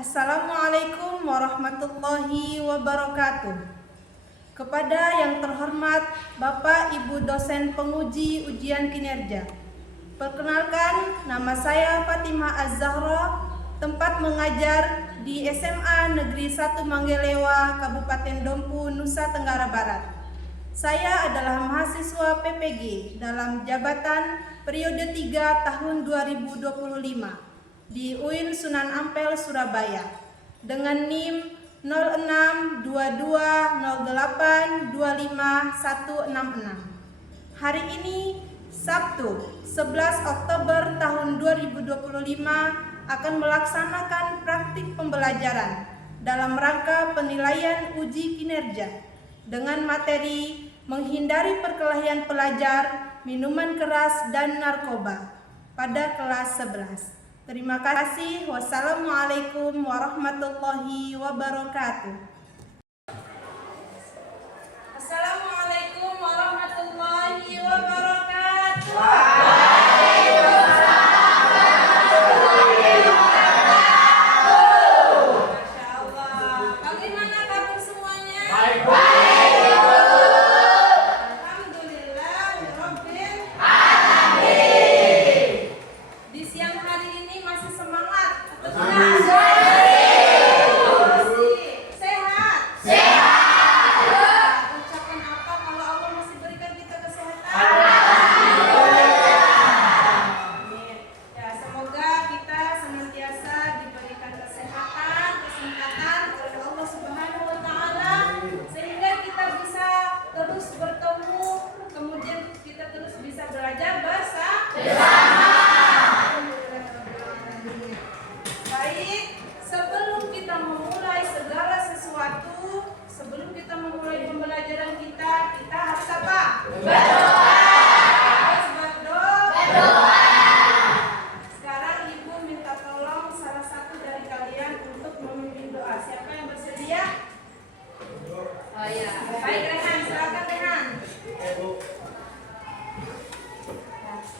Assalamualaikum warahmatullahi wabarakatuh. Kepada yang terhormat Bapak Ibu dosen penguji ujian kinerja. Perkenalkan, nama saya Fatimah Az-Zahra, tempat mengajar di SMA Negeri 1 Manggelewa, Kabupaten Dompu, Nusa Tenggara Barat. Saya adalah mahasiswa PPG dalam jabatan periode 3 tahun 2025 di UIN Sunan Ampel, Surabaya dengan NIM 0622082566. Hari ini Sabtu 11 Oktober tahun 2025 akan melaksanakan praktik pembelajaran dalam rangka penilaian uji kinerja dengan materi menghindari perkelahian pelajar, minuman keras dan narkoba pada kelas 11. Terima kasih. Wassalamualaikum warahmatullahi wabarakatuh. Assalamualaikum warahmatullahi wabarakatuh. Sebelum kita memulai pembelajaran kita harus apa? Berdoa. Harus berdoa. Sekarang Ibu minta tolong salah satu dari kalian untuk memimpin doa. Siapa yang bersedia? Oh ya. Baik, Rehan, silakan Rehan.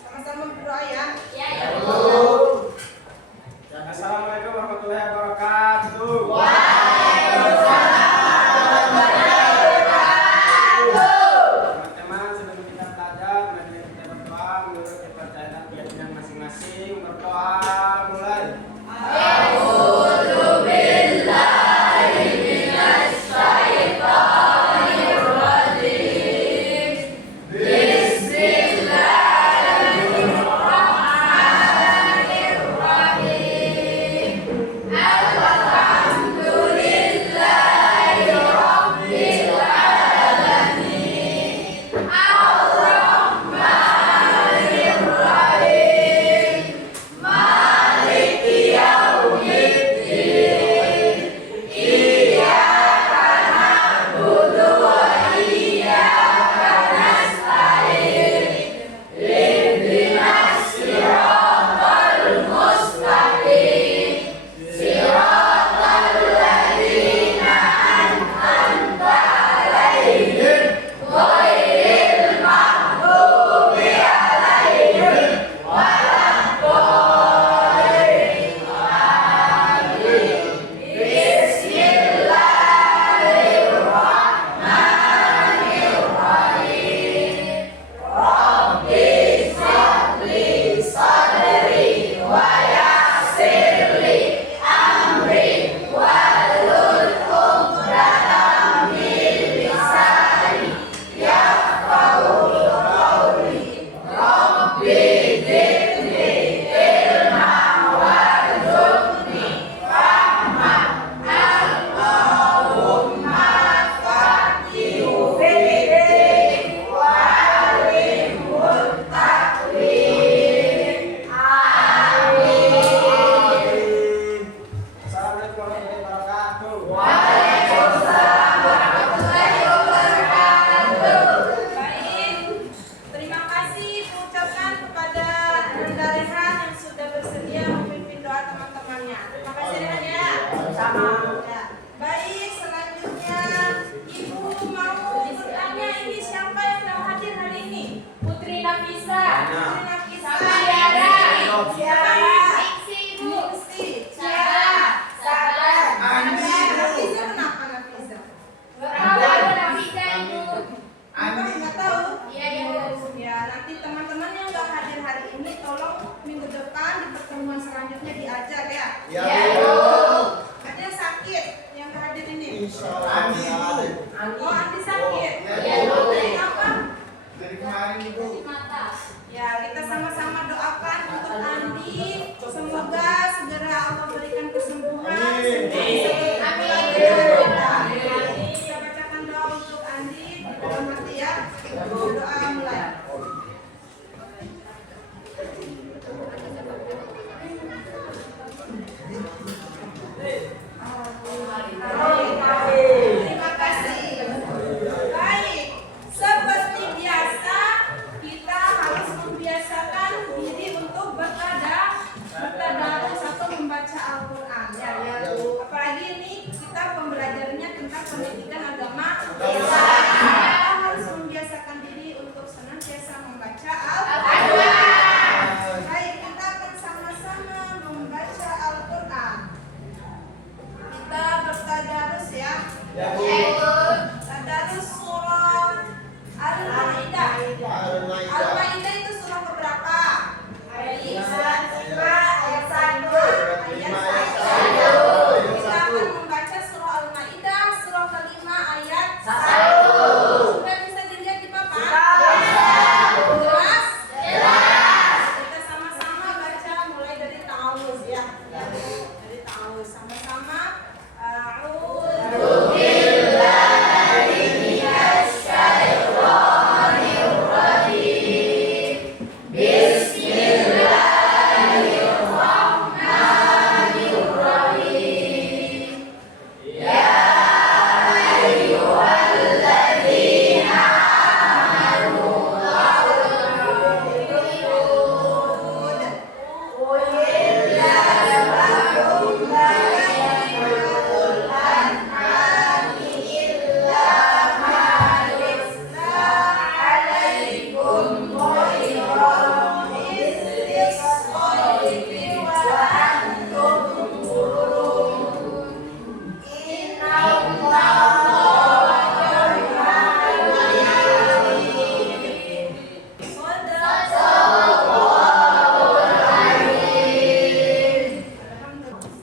Sama-sama berdoa ya. Ya, Bu. Assalamualaikum warahmatullahi wabarakatuh. Baik, selanjutnya Ibu mau bertanya, ini siapa yang sudah hadir hari ini? Putri Nafisa. Putri Nafisa. Tiara. Tiara. Ningsi, Bu. Ningsi. Tiara. pendidikan agama? Kita harus membiasakan diri untuk senantiasa membaca Al-Quran. Baik, kita akan sama-sama membaca Al-Quran. Kita bertadarus ya. Tadarus surah Al-Maidah. Al-Maidah itu surah keberapa? Surat 5 ayat 1 ayat 1. Kita akan membaca surah Al-Maidah surah kelima ayat 1. Sudah bisa dilihat di papan? Jelas? Kita sama-sama baca mulai dari ta'awuz ya. Dari ta'awuz sama-sama. A'udzu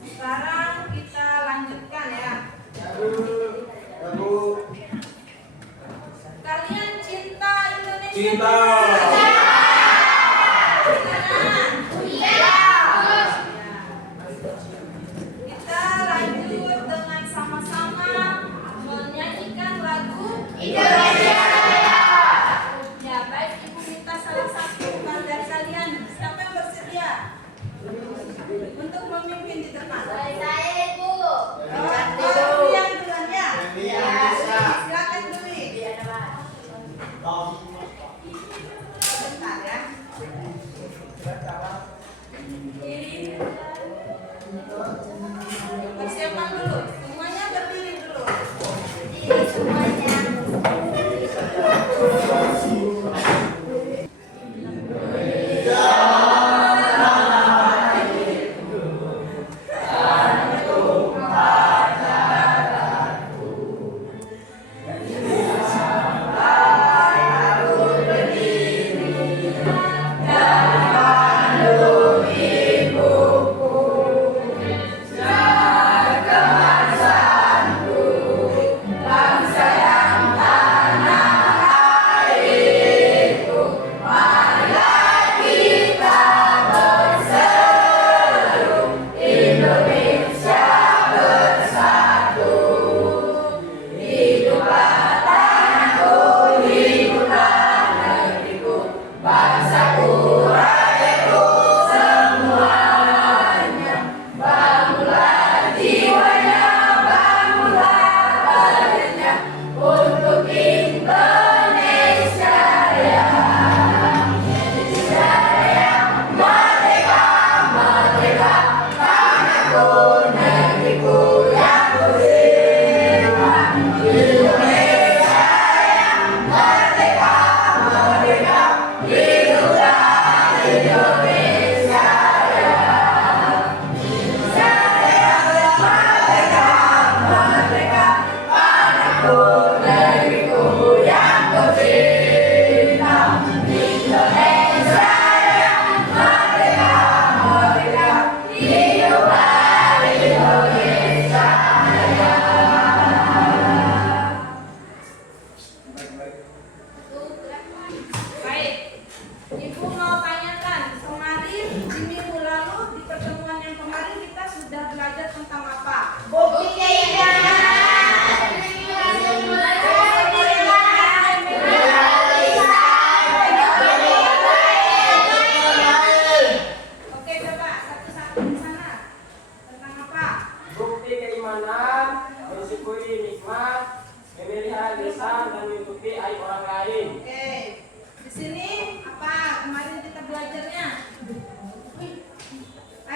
Sekarang kita lanjutkan ya. Kalian cinta Indonesia? Cinta. Kita lanjut dengan sama-sama menyanyikan lagu Indonesia Raya. Ya, baik, Ibu minta salah satu dari kalian. Siapa yang bersedia untuk memimpin di depan? Saya Ibu. Dwi yang duluan ya. Silakan Dwi. Bentar ya. Persiapan dulu. Semuanya berdiri dulu. Diri semuanya.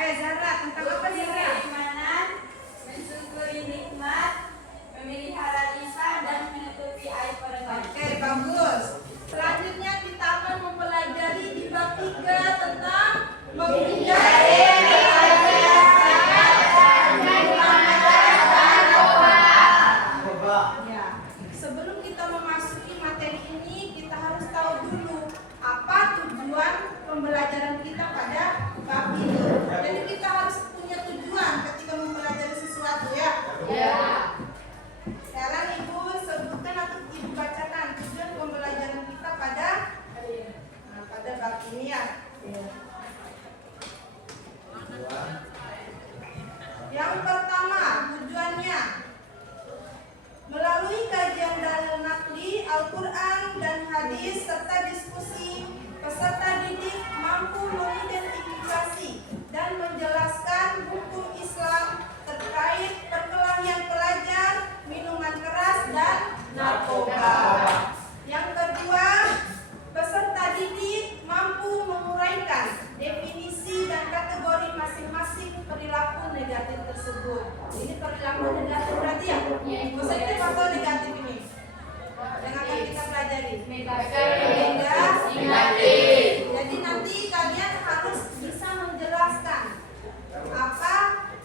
Zahra, tentang apa Zahra? Keimanan, mensyukuri nikmat, memelihara melalui Al-Quran dan hadis serta diskusi, peserta didik mampu mengidentifikasi dan menjelaskan hukum Islam terkait perkelahian pelajar, minuman keras, dan narkoba. Yang kedua, peserta didik mampu menguraikan definisi dan kategori masing-masing perilaku negatif tersebut. Ini perilaku negatif berarti ya? Positif atau negatif ini? Yang akan kita pelajari. Negatif. Jadi nanti kalian harus bisa menjelaskan apa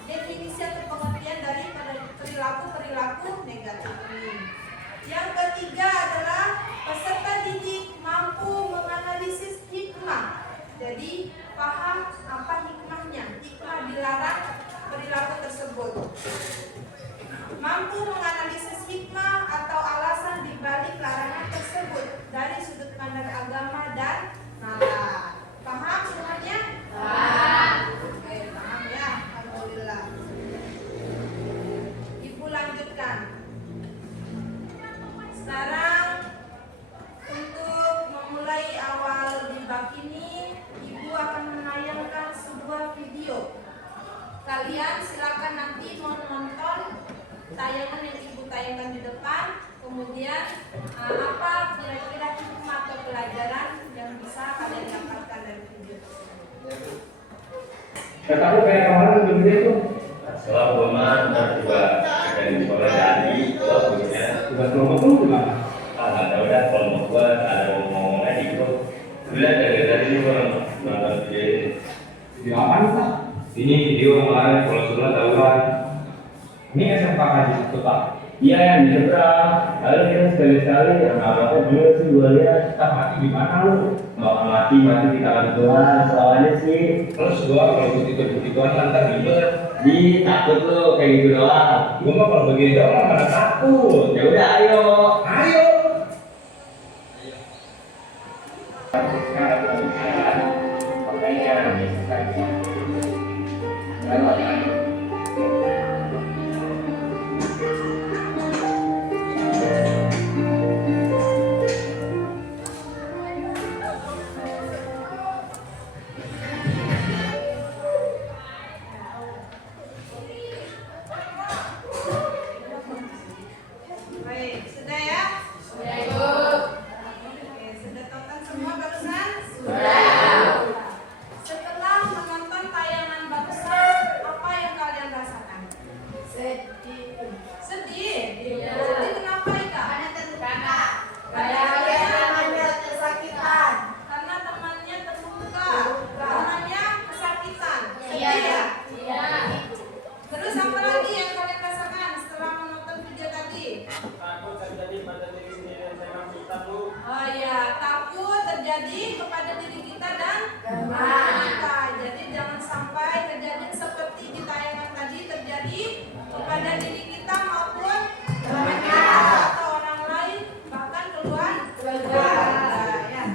definisi atau pengertian dari perilaku negatif ini. Yang ketiga adalah peserta didik mampu menganalisis hikmah. Jadi paham apa hikmahnya, hikmah dilarang perilaku tersebut. Mampu menganalisis hikmah atau alasan dibalik larangan tersebut dari sudut pandang agama dan nalar. Paham semuanya? Paham. Oke, paham ya. Alhamdulillah. Ibu lanjutkan. Sekarang untuk memulai awal di bab ini, Ibu akan menayangkan sebuah video. Kalian silakan nanti menonton tayangan yang Ibu tayangkan di depan. Kemudian apa kira-kira hikmah atau pelajaran yang bisa kalian dapatkan dari video tersebut? Kataku kayak kemarin begini tuh. Setelah Boman dan juga dari sekolah tadi, terus punya Tugas kelompok tuh gimana? ada udah kelompok gua ada ngomong-ngomongnya di grup. Udah dari ini orang nonton video. Video apaan Pak? Ini video kemarin kalau sudah tahuan. Ini SMK Haji Sabtu Pak. Iya yang di seberang. Lalu kita sekali-sekali yang apa dulu sih gua lihat. Kita mati di mana lu? Bakal mati di tangan Tuhan soalnya sih. Terus gua kalau begitu-begituan lantar ribet. Di takut lu kayak gitu doang. Gua mah kalau begini doang mana takut. Ya udah ayo. Ayo. Baik, sudah ya? Sudah, Ibu. Oke, sudah tonton semua barusan? Sudah. Setelah menonton tayangan barusan, apa yang kalian rasakan? Sedih. Sedih? Iya. Sedih kenapa Ika? Karena terluka. Karena temannya kesakitan. Karena temannya terluka. Terluka. Temannya kesakitan. Sedih Iya. ya? Iya. Terus apa lagi yang kalian rasakan setelah menonton video tadi? Takut terjadi pada diri sendiri dan saya mampu takut. Oh iya, takut terjadi kepada diri kita dan Teman. kita. Jadi jangan sampai kejadian seperti di tayangan tadi terjadi kepada diri kita maupun teman kita atau orang lain, bahkan keluarga. Ya.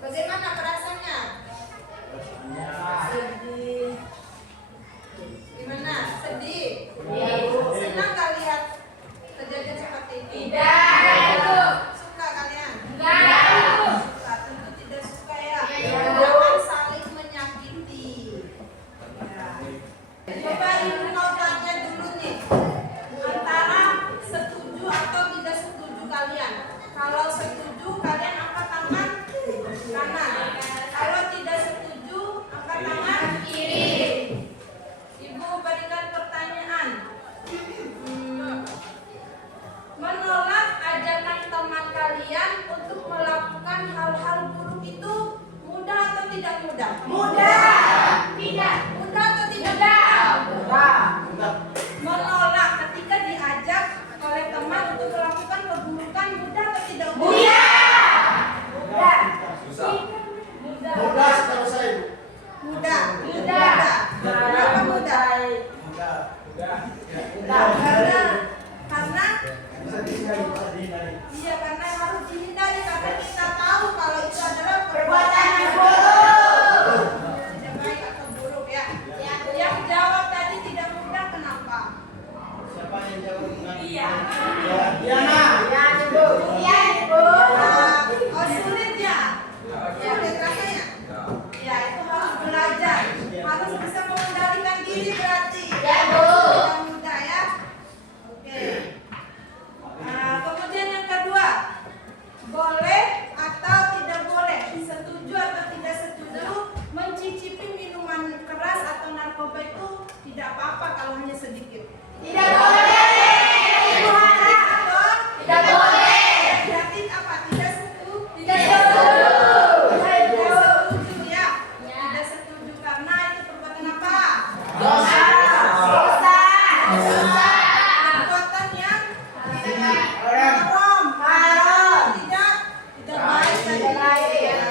Bagaimana perasaannya? Sedih. Gimana? Sedih? Iya, Ibu. Senang gak lihat kejadian seperti ini? Tidak. Suka kalian? Enggak, Ibu. Suka, tentu tidak suka ya. Iya. Jangan saling menyakiti. Ya. Coba Ibu mau tanya dulu nih, antara setuju atau tidak setuju kalian. Kalau setuju kalian angkat tangan kanan. Kalau tidak setuju angkat tangan Kiri. Ibu berikan pertanyaan. Menolak ajakan teman kalian untuk melakukan hal-hal buruk itu mudah atau tidak mudah? Mudah. Tidak. Mudah atau tidak Mudah. Menolak ketika diajak oleh teman untuk melakukan keburukan mudah atau tidak mudah? Mudah. Susah. Mudah. Mudah setahu saya, Bu. Mudah. Mudah. Kenapa mudah? Mudah. Karena Bisa dihindari, bisa dihindari. iya, karena harus dihindari karena kita tahu kalau itu adalah Perbuatan yang buruk. Tidak baik atau buruk ya. Yang jawab tadi tidak mudah kenapa? Siapa yang jawab? Iya. Ya, nah. Ya, Ibu. sedikit. Tidak boleh. Ibu harap. Atau Tidak boleh. Yatin apa? Tidak setuju? Tidak setuju. Tidak setuju ya. Tidak setuju karena itu perbuatan apa? Dosa. Dosa. Dosa. Perbuatan yang Haram. Haram. tidak baik dan Tidak baik. ya.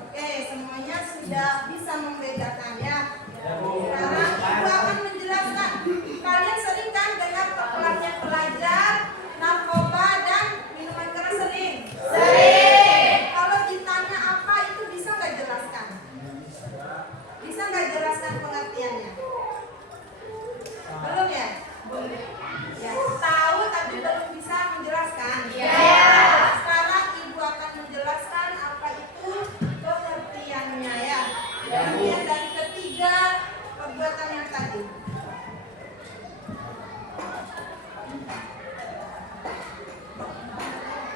Oke, semuanya sudah bisa membedakan ya. Sekarang ibu akan menjelaskan. Kalian sering kan dengar perkelahian pelajar, narkoba dan minuman keras sering? Sering. Kalau ditanya apa itu bisa nggak jelaskan? Bisa nggak jelaskan pengertiannya? Belum ya? Ya, tahu tapi belum bisa menjelaskan. Ya. Sekarang ibu akan menjelaskan apa itu pengertiannya ya. Pengertian dari ketiga perbuatan yang tadi.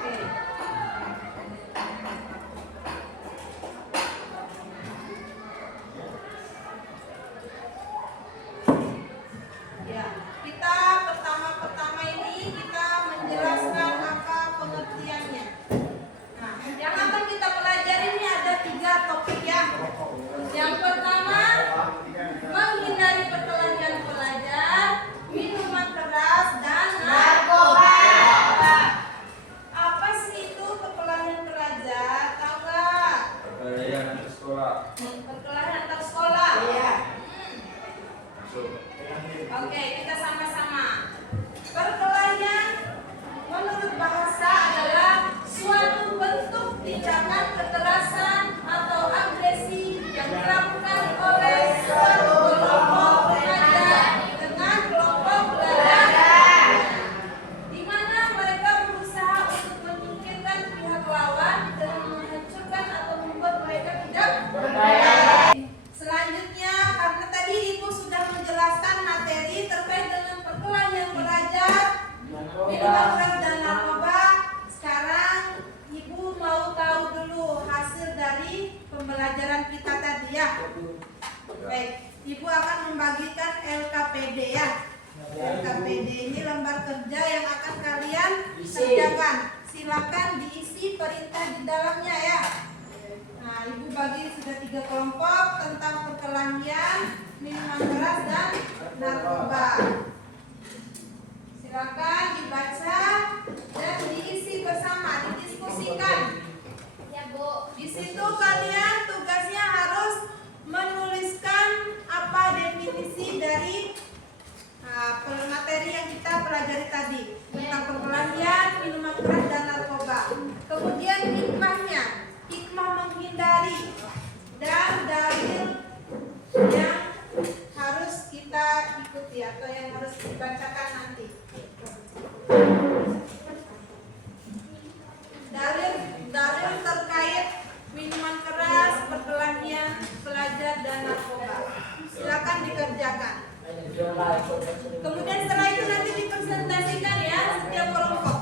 Oke. Ya, kita pertama ini kita menjelaskan apa pengertiannya. Nah, yang akan kita pelajari ini ada 3 topik ya. Yang pertama, menghindari perkelahian pelajar, minuman keras dan Narkoba. Apa sih itu perkelahian pelajar? Tahu nggak? Perkelahian antar sekolah. Perkelahian antar sekolah. Iya. Oke, kita sama-sama. Perkelahian menurut bahasa adalah suatu bentuk tindakan kekerasan atau agresi yang dilakukan oleh suatu kelompok pelajar dengan kelompok pelajar, di mana mereka berusaha untuk menyingkirkan pihak lawan dan menghancurkan atau membuat mereka tidak berdaya. Selanjutnya, karena tadi ibu sudah menjelaskan materi terkait dengan perkelahian pelajar, minuman keras dan narkoba, sekarang ibu mau tahu dulu hasil dari pembelajaran kita tadi ya. Baik, ibu akan membagikan LKPD ya. LKPD ini lembar kerja yang akan kalian kerjakan. Silakan diisi perintah di dalamnya ya. Nah, ibu bagi sudah 3 kelompok tentang perkelahian, minuman keras dan narkoba. Silakan dibaca dan diisi bersama, didiskusikan. Ya, Bu. Di situ kalian tugasnya harus menuliskan apa definisi dari materi yang kita pelajari tadi tentang perkelahian, minuman keras dan narkoba. Kemudian hikmahnya, hikmah menghindari dan dalil yang harus kita ikuti atau yang harus dibacakan nanti. Dalil terkait minuman keras, perkelahian pelajar dan narkoba. Silakan dikerjakan. Kemudian setelah itu nanti dipresentasikan ya setiap kelompok.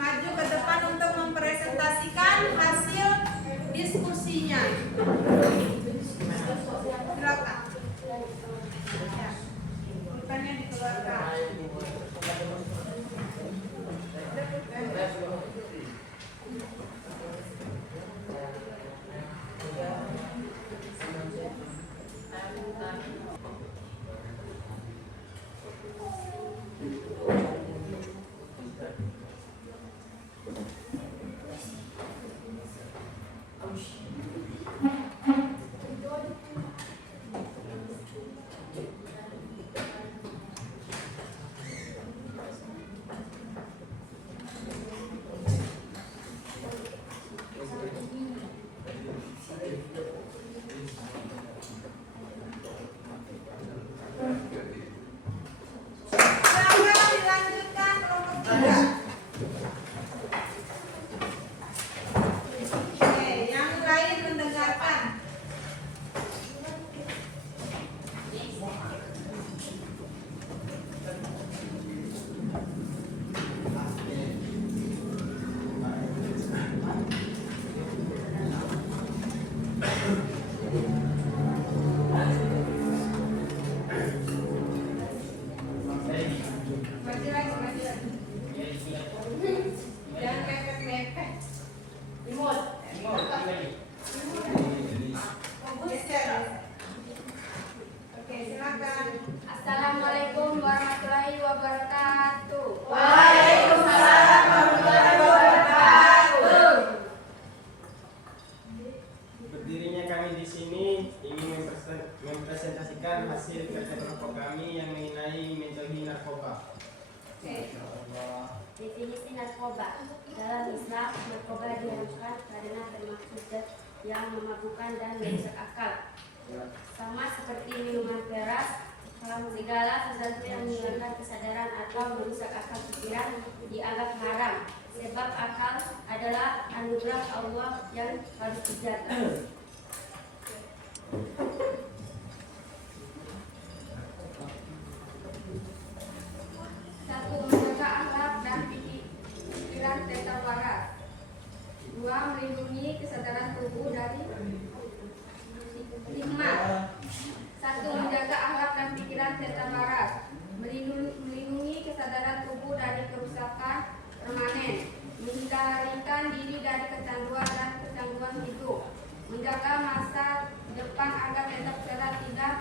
Maju ke depan untuk mempresentasikan hasil diskusinya. Silakan. Ya. Pulpennya dikeluarkan. Assalamualaikum warahmatullahi wabarakatuh. Waalaikumsalam warahmatullahi wabarakatuh. Berdirinya kami di sini ingin mempresentasikan hasil kerja kelompok kami yang mengenai menjauhi narkoba. Definisi narkoba. Dalam Islam, narkoba diharamkan karena termasuk zat yang memabukkan dan merusak akal. Sama seperti minuman keras, segala sesuatu yang menghilangkan kesadaran atau merusak akal pikiran dianggap haram. Sebab akal adalah anugerah Allah yang harus dijaga. Satu, menjaga akhlak dan pikiran tetap waras. Dua, melindungi kesadaran tubuh dari hikmah. Satu, menjaga akhlak dan pikiran tetap waras. Melindungi kesadaran tubuh dari kerusakan permanen. Menghindarkan diri dari kecanduan dan kecanduan hidup. Menjaga masa depan agar tetap cerah, tidak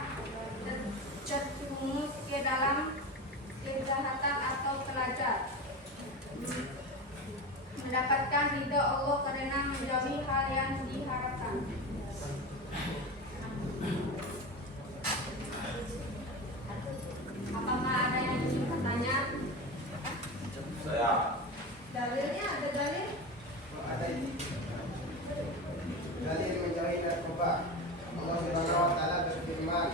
terjerumus ke dalam kejahatan atau pelajar. Mendapatkan ridha Allah karena menjauhi hal yang diharapkan. Apakah ada yang ingin bertanya? Saya. Dalilnya ada dalil? Ada ini. Dalil menjauhi narkoba. Allah Subhanahu wa taala berfirman,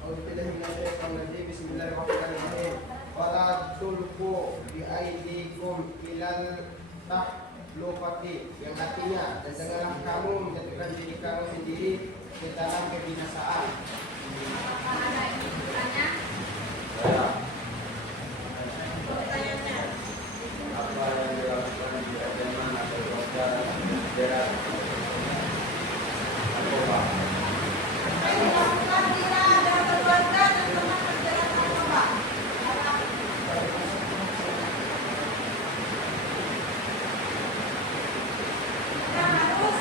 "A'udzubillahi minasyaitonir rajim. Bismillahirrahmanirrahim. Wala tulqu bi aydikum ilal tahlukati." Yang artinya, dan janganlah kamu menjatuhkan diri kamu sendiri ke dalam kebinasaan. Apakah ada yang ingin bertanya? Saya. Pertanyaannya. Apa yang dilakukan di zaman atau pada sejarah narkoba? Yang dilakukan bila ada keluarga dan teman terjerat narkoba. Kita harus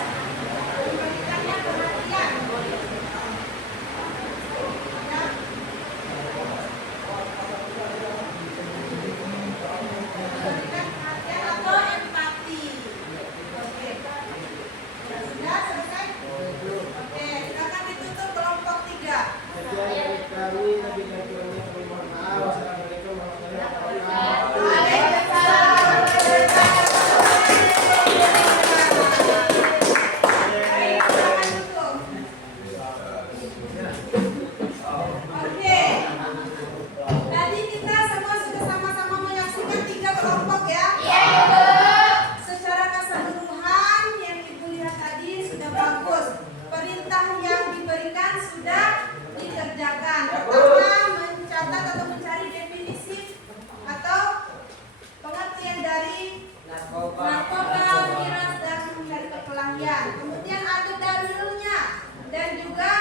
memberikannya perhatian. Memberikan perhatian atau empati. Oke. Sudah selesai? Oke, silakan ditutup kelompok 3. Sekian kami lebih dan kurangnya kami mohon maaf. Wassalamualaikum warahmatullahi wabarakatuh. Waalaikumsalam Baik, silakan tutup. Oke. Tadi kita semua sudah sama-sama menyaksikan 3 kelompok ya? Iya, secara keseluruhan yang Ibu lihat tadi sudah bagus. Perintah yang diberikan sudah dikerjakan. Pertama, mencatat atau mencari definisi atau pengertian dari narkoba, miras, dan menghindari perkelahian. Kemudian ada dalilnya dan juga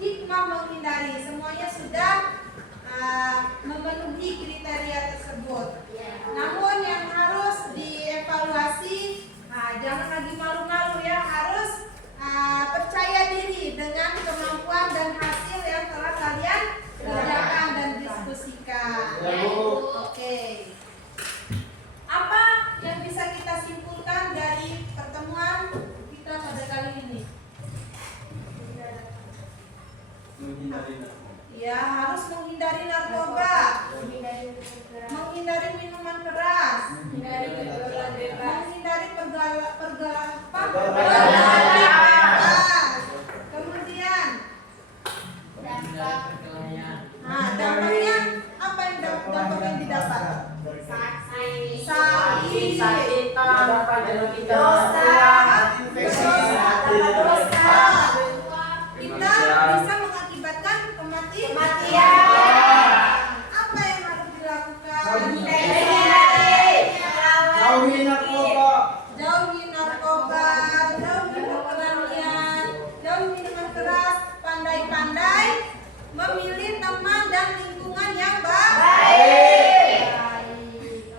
hikmah menghindari. Semuanya sudah memenuhi kriteria tersebut. Namun yang harus dievaluasi, jangan lagi malu-malu ya, harus percaya diri dengan kemampuan dan hasil yang telah kalian kerjakan dan diskusikan. Oke. Apa yang bisa kita simpulkan dari pertemuan kita pada kali ini? Ya, harus menghindari narkoba, menghindari minuman keras, menghindari pergaulan bebas. Kemudian, dampaknya apa yang dampak yang didapat? Sakit, dosa, kita bisa mengakibatkan kematian. Apa yang harus dilakukan? Jauhi narkoba. Jauhi narkoba, jauhi perkelahian, jauhi minuman keras, pandai-pandai memilih teman dan lingkungan yang baik.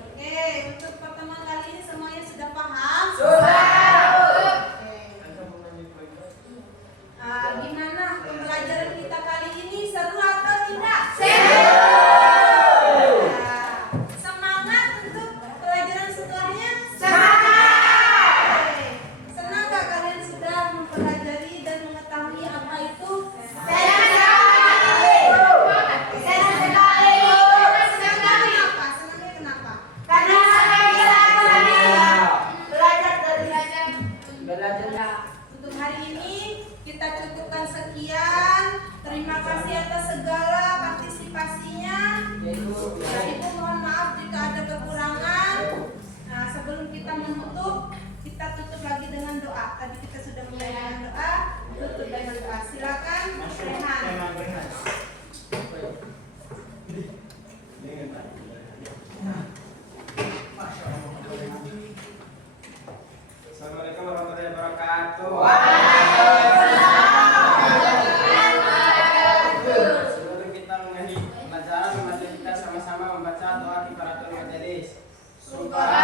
Oke, untuk pertemuan kali ini Ya, Ibu mohon maaf jika ada kekurangan. Nah, sebelum kita menutup, kita tutup lagi dengan doa. Tadi kita sudah mulai dengan doa, tutup dengan doa. Silakan, Rehan. Assalamualaikum warahmatullahi wabarakatuh. Sebelum kita mengakhiri pelajaran, mari kita sama-sama membaca doa kifaratul majelis. Subhanallah.